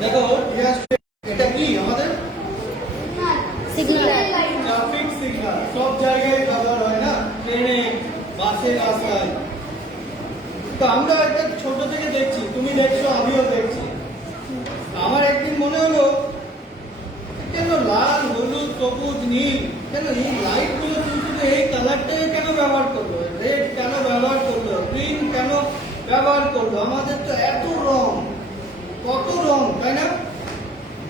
দেখো এটা কি আমাদের সিগন্যাল, ট্রাফিক সিগন্যাল সব জায়গায় ব্যবহার হয় না, ট্রেনে, বাসে, রাস্তায়। তো আমরা এটা ছোট থেকে দেখছি, তুমি দেখছো, আমিও দেখছি। আমার একদিন মনে হলো কেন লাল, হলুদ, সবুজ, নীল, কেন এই লাইট গুলো কিন্তু এই কালারটাকে কেন ব্যবহার করলো, রেড কেন ব্যবহার করলো, গ্রিন কেন ব্যবহার করলো? আমাদের তো এত রং, কত রং, তাই না?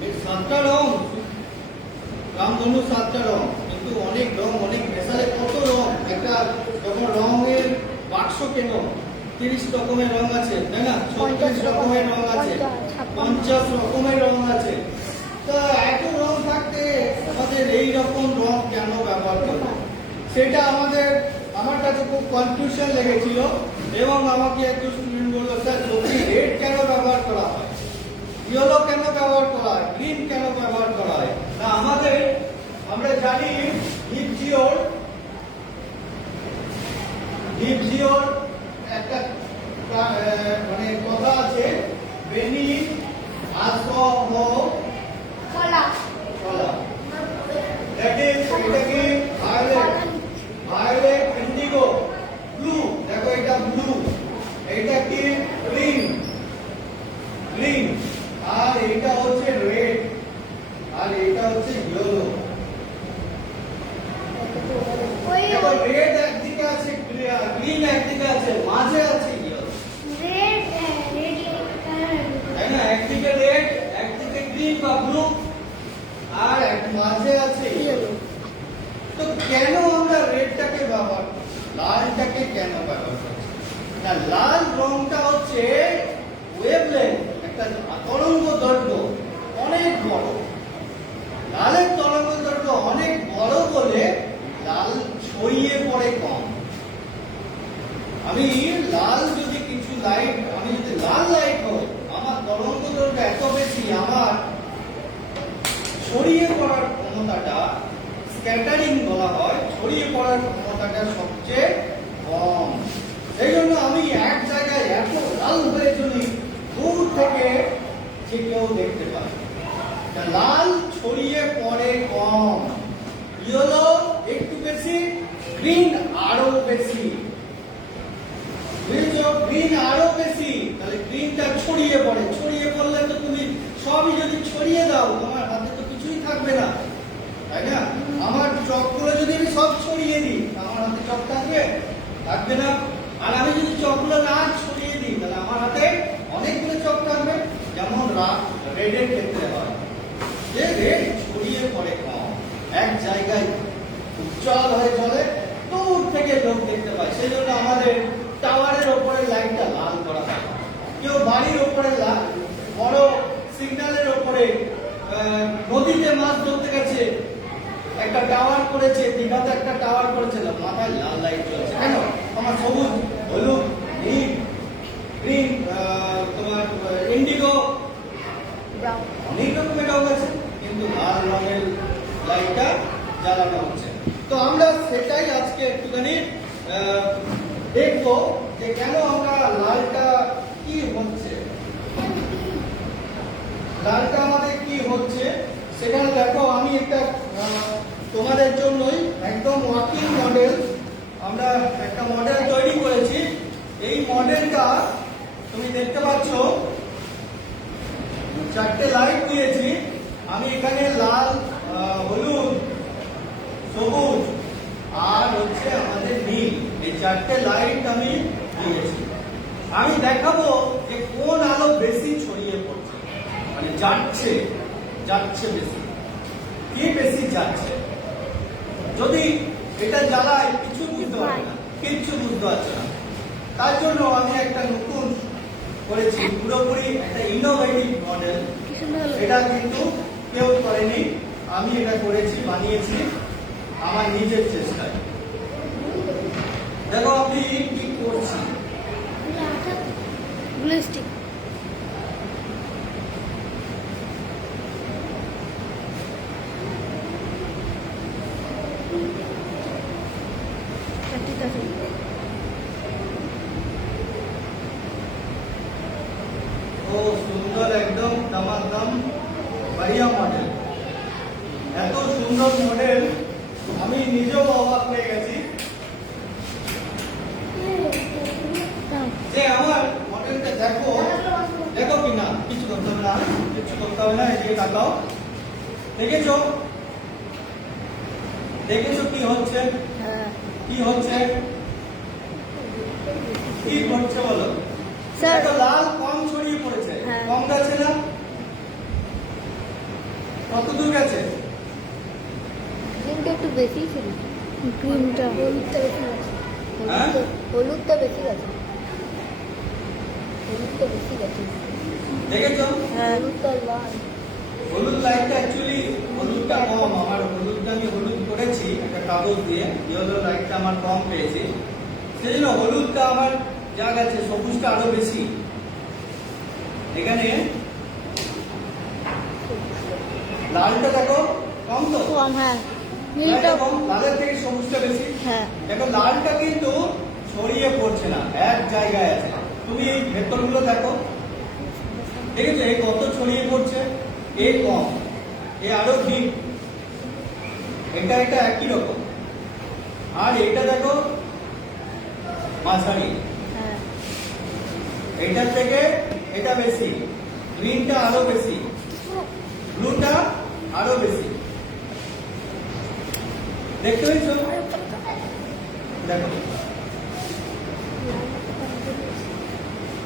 এই 7টা রং, রামধনু 7টা রং, কিন্তু অনেক রং, অনেক মেশালে কত রং। একটা যখন রঙের বাক্স কেন 30 রকমের রং আছে, তাই না? 36 রকমের রং আছে, 50 রকমের রং আছে। তো এত রং থাকতে আমাদের এই রকম রং কেন ব্যবহার করবো? সেটা আমার কাছে খুব কনফিউশন লেগেছিল। এবং আমাকে একজন স্টুডেন্ট বললো, স্যার যদি রেড কেন ব্যবহার করা হয়, ইয়েলো কেন ব্যবহার করা হয়, গ্রিন কেন ব্যবহার করা হয়? না আমরা জানি লিপজিওর একটা মানে কথা আছে, বেনি আসহ কলা, কলা। দ্যাট ইজ এটা কি ভায়োলেট, ইন্ডিগো, ব্লু। দেখো এটা ব্লু, এটা কি গ্রিন, আর এটা হচ্ছে রেড, আর এটা হচ্ছে ইয়েলো। দেখো রেড একদিকে আছে, গ্রিন একদিকে আছে, মাঝে আছে ইয়েলো, তাই না? একদিকে রেড, একদিকে গ্রিন বা ব্লু, আর মাঝে আছে ইয়েলো। তো কেন আমরা রেডটাকে ব্যবহার করছি, লালটাকে কেন ব্যবহার করছি? না, লাল রংটা হচ্ছে ওয়েভলেন্থ, একটা তরঙ্গ দৈর্ঘ্য অনেক বড়। লালের তরঙ্গ দৈর্ঘ্য অনেক বড় বলে লাল ছড়িয়ে পড়ে কম। আমি যদি লাল লাইট হয়, আমার তরঙ্গ দৈর্ঘ্য এত বেশি, আমার ছড়িয়ে পড়ার ক্ষমতাটা, স্ক্যাটারিং বলা হয়, ছড়িয়ে পড়ার ক্ষমতাটা সবচেয়ে কম। সেই জন্য আমি এক জায়গায় এত লাল হয়ে যদি দূর থেকে যে কেউ দেখতে পাই, লাল ছড়িয়ে পড়ে কম, ইয়েলো একটু বেশি, গ্রিন আরো বেশি। গ্রিন আরো বেশি, তাহলে গ্রিনটা ছড়িয়ে পড়লে তো তুমি সবই যদি ছড়িয়ে দাও, তোমার হাতে তো কিছুই থাকবে না, তাই না? আমার চকগুলো যদি আমি সব ছড়িয়ে দিই, আমার হাতে চক থাকবে না। আর আমি যদি চকগুলো না ছড়িয়ে দিই, তাহলে আমার হাতে অনেকগুলো চক থাকবে। যেমন রেডের ক্ষেত্রে হয়, যে রেড ছড়িয়ে পড়ে কম, এক জায়গায় উজ্জ্বল হয়ে চলে, দূর থেকে লোক দেখতে পায়। সেই জন্য আমাদের টাওয়ারের ওপরে লাইটটা লাল করা হয়। কেউ বাড়ির ওপরে বড় সিগন্যালের ওপরে, নদীতে মাছ ধরতে গেছে, একটা টাওয়ার করেছে, দীঘাতে একটা টাওয়ার করেছে, মাথায় লাল লাইট জ্বলছে কেন? আমার সবুজ, হলুদ, নীল, গ্রিন, তোমার ইন্ডিগো, অনেক রকমের রং আছে, কিন্তু লাল রঙের লাইটটা জ্বালানো হচ্ছে। তো আমরা সেটাই আজকে একটুখানি দেখবো যে কেন আমরা লালটা কি হচ্ছে, লালটা আমাদের কি হচ্ছে সেখানে দেখো। আমি একটা তোমাদের জন্যই একদম ওয়ার্কিং মডেল, আমরা একটা মডেল তৈরি করেছি। এই মডেলটা তুমি দেখতে পাচ্ছ, 4টে লাইট দিয়েছি আমি এখানে, লাল, হলুদ, সবুজ আর হচ্ছে আমাদের নীল। এই 4টে লাইট আমি দিয়েছি। আমি দেখাবো যে কোন আলো বেশি ছড়িয়ে পড়ছে, মানে যাচ্ছে বেশি, কি বেশি যাচ্ছে। যদি এটা জ্বালায় কিছু বুঝতে পারবে না, কিচ্ছু বুঝতে পারছে না। তার জন্য আমি একটা নতুন করেছি, পুরোপুরি একটা ইনোভেটিভ মডেল। এটা কিন্তু কেউ করেনি, আমি এটা করেছি, বানিয়েছি আমার নিজের চেষ্টায়। দেখো আমি কি করছি, ও সুন্দর, একদম দামাদাম সুন্দর মডেল, আমি নিজেও অবাক হয়ে গেছি যে আমার মডেলটা দেখো, দেখো কি না, কিছু করতে হবে না, কিছু করতে হবে না, এদিকে তাকাও। দেখেছো, দেখেছো কি হচ্ছে, হ্যাঁ কি হচ্ছে, কি ঘটছে বলো? স্যার দেখো লাল কম ছড়িয়ে পড়েছে, হ্যাঁ। কম গেছে না? কত দূর গেছে? গ্রিনটা একটু বেশি ছিল, গ্রিনটা হলুদটা বেশি গেছে, হ্যাঁ? হলুদটা বেশি গেছে, হলুদটা বেশি গেছে। দেখেছো হ্যাঁ হলুদটা লাল। হলুদ লাইটটা অ্যাকচুয়ালি হলুদটা কম, আমার হলুদটা আমি হলুদ করেছি একটা কাগজ দিয়ে, ইয়েলো লাইটটা আমার কম পেয়েছি, সেই জন্য হলুদটা আমার যা গেছে, সবুজটা আরো বেশি। এখানে লালটা দেখো কম তো, কম, হ্যাঁ নীলটা লালটা কম, লালের থেকে সবুজটা বেশি। হ্যাঁ দেখো লালটা কিন্তু ছড়িয়ে পড়ছে না, এক জায়গায় আছে। তুমি এই ভেতরগুলো দেখো, দেখেছো এই কত ছড়িয়ে পড়ছে, এই কম, এ আরো ডিপ, এটা এটা একই রকম, আর এটা দেখো মাঝারি, হ্যাঁ এটার থেকে এটা বেশি, গ্রিনটা আরো বেশি, ব্লুটা আরো বেশি। দেখতে পেয়েছো? দেখো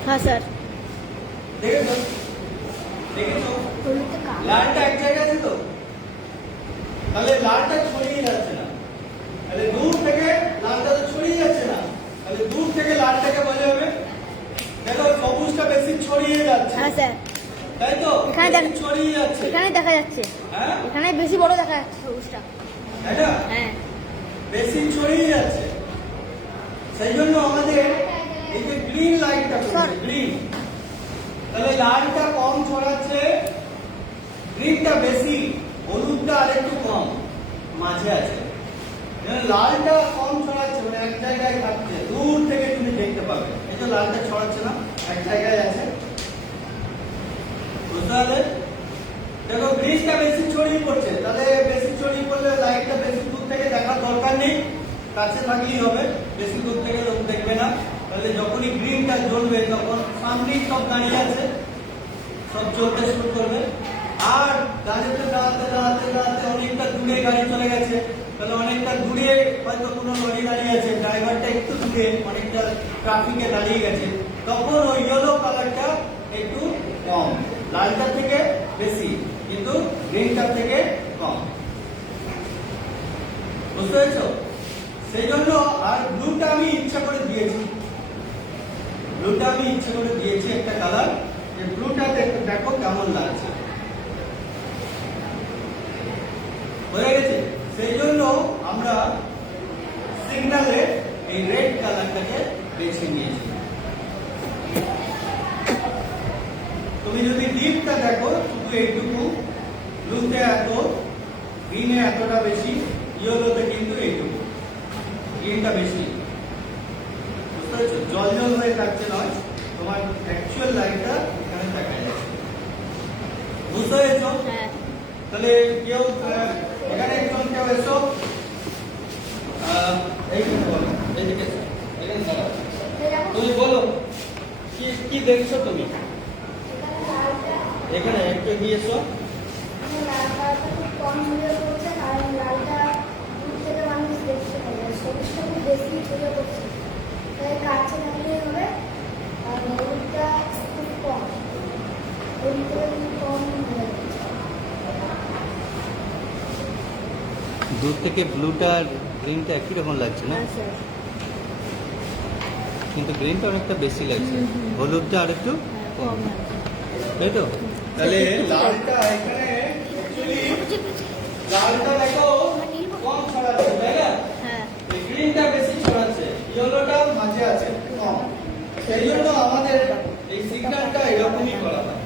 হ্যাঁ স্যার দেখেছো, দেখেছো হলুদটা কালো। লালটা এক জায়গায় আছে তো, তাহলে লালটা ছড়িয়ে যাচ্ছে না, তাহলে দূর থেকে লালটা তো ছড়িয়ে যাচ্ছে না, তাহলে দূর থেকে লালটাকে বোঝা যাবে। দেখো সবুজটা বেশি ছড়িয়ে যাচ্ছে, হ্যাঁ স্যার তাই তো, এখানে বেশি দেখ- ছড়িয়ে যাচ্ছে, এখানে দেখা যাচ্ছে, হ্যাঁ এখানে বেশি বড় দেখা যাচ্ছে সবুজটা। তাই না, হ্যাঁ বেশি ছড়িয়ে যাচ্ছে। সেই জন্য আমাদের এই যে গ্রিন লাইটটা করছে, গ্রিন, তাহলে লালটা কম ছড়াচ্ছে, গ্রিনটা বেশি, হলুদটা আরেকটু কম, মাঝে আছে। লালটা কম ছড়াচ্ছে, মানে এক জায়গায় থাকছে, দূর থেকে তুমি দেখতে পাবে। এই যে লালটা ছড়াচ্ছে না, এক জায়গায় আছে, বুঝতে পারলে? দেখো গ্রিনটা বেশি ছড়িয়ে পড়ছে, তাহলে বেশি ছড়িয়ে পড়লে লাইটটা বেশি দূর থেকে দেখার দরকার নেই, কাছে থাকলেই হবে, বেশি দূর থেকে লোক দেখবে না। তাহলে যখনই গ্রিনটা জ্বলবে তখন সামনেই সব দাঁড়িয়ে আছে, সব চলতে শুরু করবে। আর গাড়িতে দাঁড়াতে দাঁড়াতে দাঁড়াতে অনেকটা দূরে গাড়ি চলে গেছে, তাহলে অনেকটা দূরে হয়তো কোনো লরি দাঁড়িয়ে আছে, ড্রাইভারটা একটু দূরে অনেকটা ট্রাফিকে দাঁড়িয়ে গেছে, তখন ওই ইয়েলো কালারটা একটু কম, লালটা থেকে বেশি, কিন্তু গ্রিনটা থেকে কম। বুঝতে পেরেছো? সেই জন্য, আর ব্লুটা আমি ইচ্ছা করে দিয়েছি, ব্লুটা আমি ইচ্ছা করে দিয়েছি একটা কালার, যে ব্লুটা দেখো কেমন লাগছে, হয়ে গেছে। সেই জন্য আমরা সিগন্যালে এই রেড কালারটাকে বেছে নিয়েছি। তুমি যদি ডিপটা দেখো, শুধু এইটুকু, ব্লুতে এত, গ্রিনে এতটা বেশি, ইয়েলোতে কিন্তু এইটুকু, গ্রিনটা বেশি। বুঝতে পারছো? জল জল হয়ে থাকছে নয়, তোমার অ্যাকচুয়াল লাইটটা এখানে দেখা যাচ্ছে। বুঝতে পেরেছো? হ্যাঁ তাহলে কেউ এখানে একজন কেউ এসো, এইখানে বলো, এইদিকে এসো, এখানে দাঁড়াও। তুমি বলো কি কি দেখছো তুমি এখানে, একটু গিয়ে এসো। লালটা খুব কম ছড়িয়ে পড়ছে, কারণ লালটা দূর থেকে মানুষ দেখতে পাবে, সবুজটা খুব বেশি ছড়িয়ে পড়ছে, তাই কাছে থাকলেই হবে। আর হলুদটা খুব কম, হলুদটা খুব কম হয়ে যাচ্ছে। দূর থেকে ব্লুটা আর গ্রিনটা একই রকম লাগছে না, হ্যাঁ স্যার কিন্তু গ্রিনটা অনেকটা বেশি লাগছে, হলুদটা আর একটু হ্যাঁ কম লাগছে। তাই তো। তাহলে লালটা এখানে অ্যাকচুয়ালি লালটা দেখো কম ছড়াচ্ছে, তাই না? হ্যাঁ গ্রিনটা বেশি ছড়াচ্ছে, ইয়েলোটা মাঝে আছে কম। সেই জন্য আমাদের এই সিগন্যালটা এরকমই করা হয়।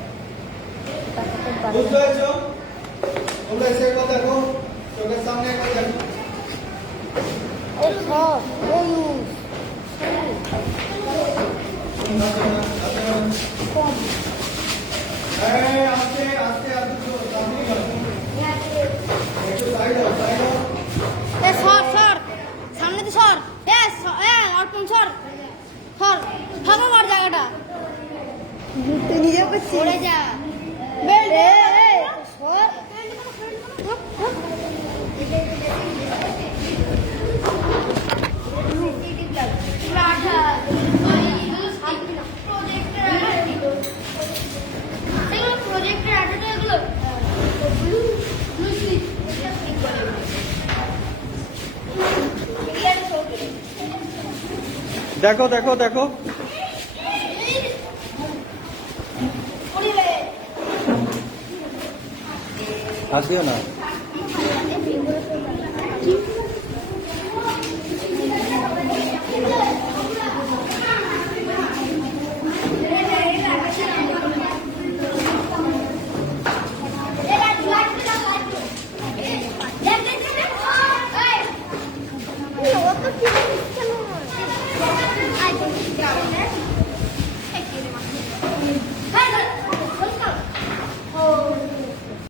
বুঝতে পেরেছো? তোমরা এসে একবার দেখো, চোখের সামনে একবার দেখো। ও সব হলুদ কম। হ্যাঁ, আস্তে আস্তে আস্তে সামনে একটু সাইড তুই নিজে করছিস সরে যা। প্রজেক্টের আঠাটা এগুলো দেখো দেখো দেখো হাত দিও না।